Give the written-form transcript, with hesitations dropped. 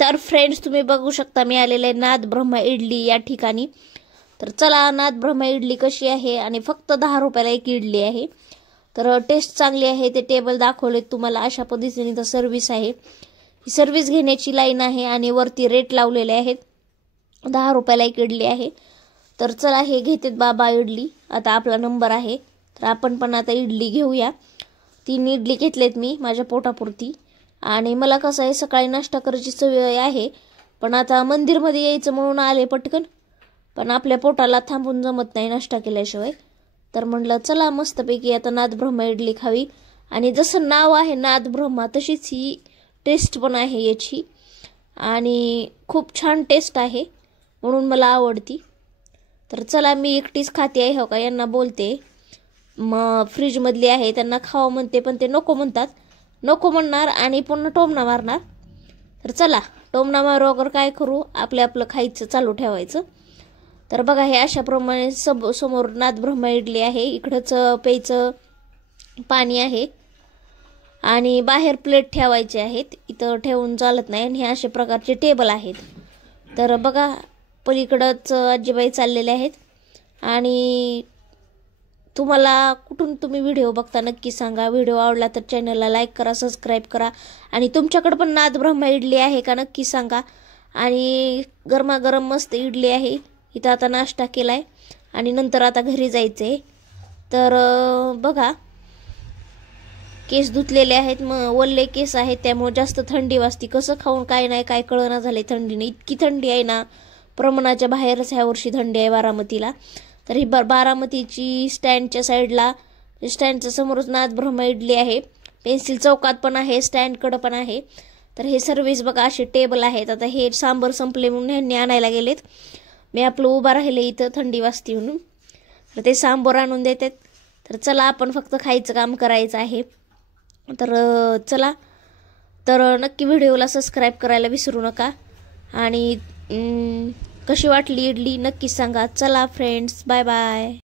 तर फ्रेंड्स, तुम्ही बघू शकता मी आलेले नाद ब्रह्मा इडली या ठिकाणी. तर चला, नाद ब्रह्मा इडली कशी आहे, आणि फक्त 10 रुपयाला एक इडली आहे. तर टेस्ट चांगली आहे. ते टेबल दाखवले तुम्हाला, अशा पद्धतीने तर सर्व्हिस आहे. ही सर्व्हिस घेण्याची लाईन आहे आणि वरती रेट लावलेले आहेत. 10 रुपयाला एक इडली आहे. तर चला, हे घेतात बाबा इडली. आता आपला नंबर आहे, तर आपण पण आता इडली घेऊया. 3 इडली घेतलेत मी माझ्या पोटापुरती. आणि मला कसं आहे, सकाळी नाश्ता करायची सवय आहे, पण आता मंदिरमध्ये यायचं म्हणून आले पटकन. पण आपल्या पोटाला थांबून जमत नाही नाश्ता केल्याशिवाय. तर म्हणलं चला मस्तपैकी आता नाद ब्रह्मा इडली खावी. आणि जसं नाव आहे नाद ब्रह्मा, तशीच ही टेस्ट पण आहे याची. आणि खूप छान टेस्ट आहे, म्हणून मला आवडती. तर चला, मी एकटीच खाते आहे. हो का, यांना बोलते मग फ्रीजमधली आहे, त्यांना खावं म्हणते, पण ते नको म्हणतात. नको म्हणणार आणि पुन्हा टोमणा मारणार. तर चला, टोमणा मारू वगैरे काय करू, आपलं खायचं चालू ठेवायचं. तर बघा, हे अशाप्रमाणे समोर नाद ब्रह्मा इडली आहे. इकडंच प्यायचं पाणी आहे आणि बाहेर प्लेट ठेवायचे आहेत. इथं ठेवून चालत नाही. आणि हे अशा प्रकारचे टेबल आहेत. तर बघा, पलीकडंच आजीबाई चाललेले आहेत. आणि तुम्हाला कुठून तुम्ही व्हिडिओ बघता नक्की सांगा. व्हिडिओ आवडला तर चॅनलला लाईक करा, सबस्क्राईब करा. आणि तुमच्याकडे पण नाद ब्रह्मा इडली आहे का नक्की सांगा. आणि गरमागरम मस्त इडली आहे. इथं आता नाश्ता केला आहे आणि नंतर आता घरी जायचं आहे. तर बघा, केस धुतलेले आहेत, मग ओल्ले केस आहेत, त्यामुळे जास्त थंडी वाजती. कसं खाऊन काय नाही काय कळना झाले थंडीने. इतकी थंडी आहे ना, प्रमाणाच्या बाहेरच ह्या वर्षी थंडी आहे बारामतीला. तर ही बारामतीची स्टँडच्या साईडला, स्टँडच्या समोरच नाद ब्रह्मा इडली आहे. पेन्सिल चौकात पण आहे, स्टँडकडं पण आहे. तर हे सर्व्हिस बघा, असे टेबल आहेत. आता हे सांबर संपले म्हणून ह्यांनी आणायला गेलेत. मी आपलं उभा राहिले इथं, थंडी वाजती म्हणून. तर ते सांबर आणून देतात. तर चला, आपण फक्त खायचं काम करायचं आहे. तर चला, तर नक्की व्हिडिओला सबस्क्राईब करायला विसरू नका. आणि कशी वाटली इडली नक्की सांगा. चला फ्रेंड्स, बाय बाय.